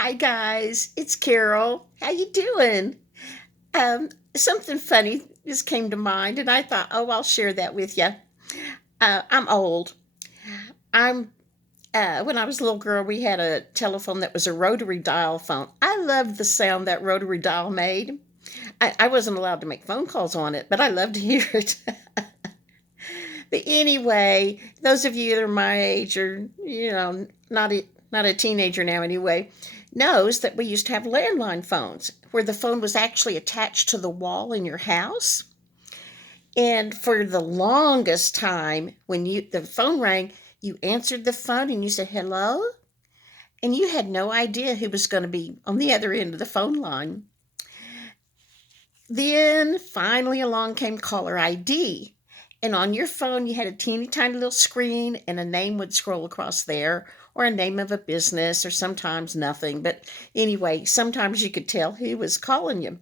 Hi guys, it's Carol. How you doing? Something funny just came to mind, and I thought, oh, I'll share that with you. I'm old. I'm When I was a little girl, we had a telephone that was a rotary dial phone. I loved the sound that rotary dial made. I wasn't allowed to make phone calls on it, but I loved to hear it. But anyway, those of you that are my age, or not a teenager now anyway, knows that we used to have landline phones where the phone was actually attached to the wall in your house. And for the longest time, when the phone rang, you answered the phone and you said hello, and you had no idea who was going to be on the other end of the phone line. Then finally along came caller ID. And on your phone, you had a teeny tiny little screen, and a name would scroll across there, or a name of a business, or sometimes nothing. But anyway, sometimes you could tell who was calling you.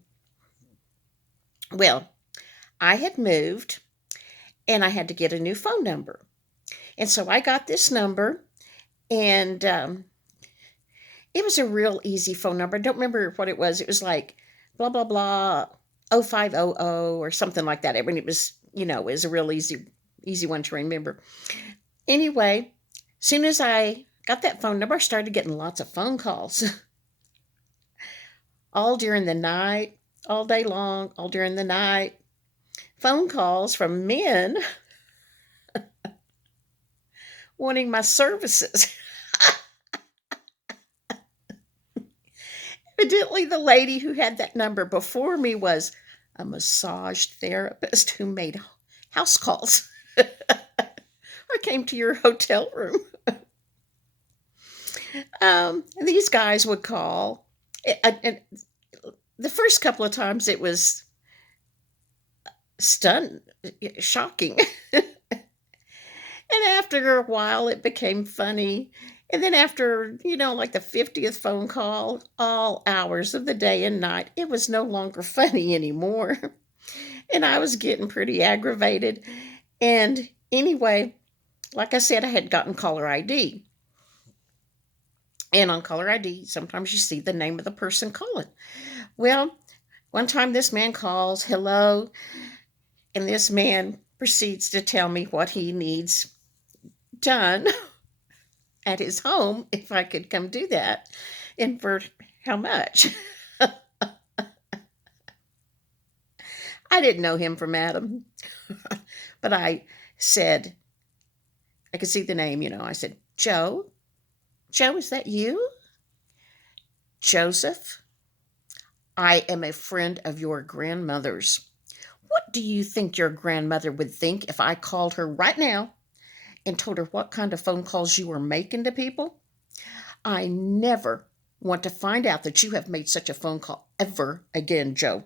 Well, I had moved and I had to get a new phone number. And so I got this number, and it was a real easy phone number. I don't remember what it was. It was like blah, blah, blah, 0500 or something like that. I mean, it was a real easy one to remember. Anyway, soon as I got that phone number, I started getting lots of phone calls all during the night, all day long, all during the night. Phone calls from men wanting my services. Evidently, the lady who had that number before me was a massage therapist who made house calls or came to your hotel room. These guys would call. And the first couple of times it was stunned, shocking. And after a while, it became funny. And then after, like the 50th phone call, all hours of the day and night, it was no longer funny anymore. And I was getting pretty aggravated. And anyway, like I said, I had gotten caller ID. And on caller ID, sometimes you see the name of the person calling. Well, one time this man calls, hello, and this man proceeds to tell me what he needs done at his home if I could come do that, and for how much. I didn't know him from Adam, but I said, I could see the name, I said, Joe? Joe, is that you? Joseph? I am a friend of your grandmother's. What do you think your grandmother would think if I called her right now and told her what kind of phone calls you were making to people? I never want to find out that you have made such a phone call ever again, Joe.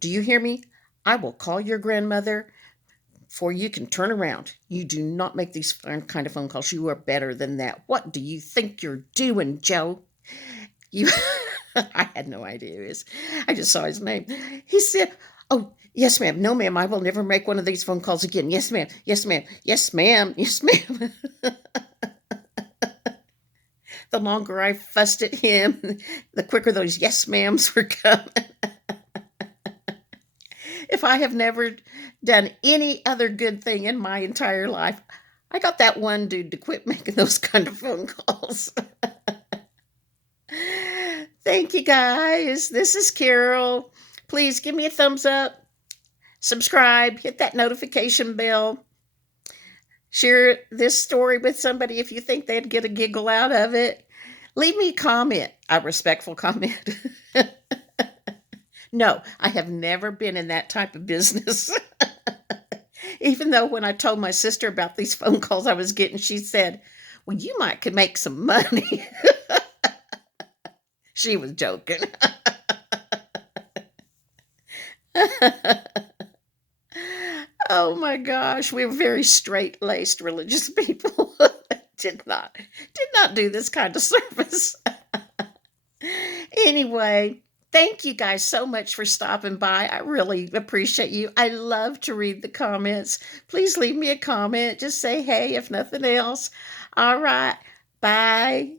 Do you hear me? I will call your grandmother before you can turn around. You do not make these kind of phone calls. You are better than that. What do you think you're doing, Joe? You, I had no idea who he is. I just saw his name. He said, oh, yes, ma'am. No, ma'am. I will never make one of these phone calls again. Yes, ma'am. Yes, ma'am. Yes, ma'am. Yes, ma'am. The longer I fussed at him, the quicker those yes, ma'ams were coming. If I have never done any other good thing in my entire life, I got that one dude to quit making those kind of phone calls. Thank you guys. This is Carol. Please give me a thumbs up, subscribe, hit that notification bell, share this story with somebody if you think they'd get a giggle out of it. Leave me a comment, a respectful comment. No, I have never been in that type of business. Even though when I told my sister about these phone calls I was getting, she said, well, you might could make some money. She was joking. Oh my gosh, we were very straight-laced religious people. did not do this kind of service. Anyway, thank you guys so much for stopping by. I really appreciate you. I love to read the comments. Please leave me a comment. Just say hey, if nothing else. All right. Bye.